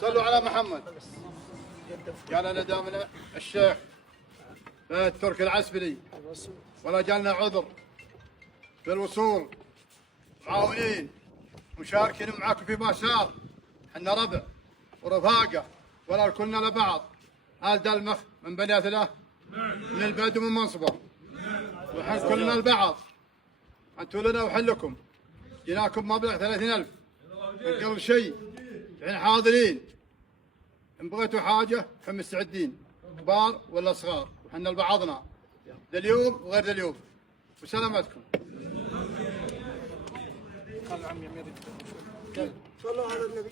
صلوا على محمد. قال لنا دامنا الشيخ الترك العسبلي ولا جالنا عذر في الوصول، معاونين مشاركين معاكم في ما صار. احنا ربع ورفاقه ولا كلنا لبعض. آل دلمخ من بنيات له من البدو من منصبه، وحن كلنا لبعض. انتم لنا وحلكم. جيناكم مبلغ 30,000 من قبل شيء، الحين حاضرين. ان بغيتوا حاجه احنا مستعدين، كبار ولا صغار، احنا لبعضنا ذا اليوم وغير ذا اليوم. وسلامتكم. صلوا على النبي.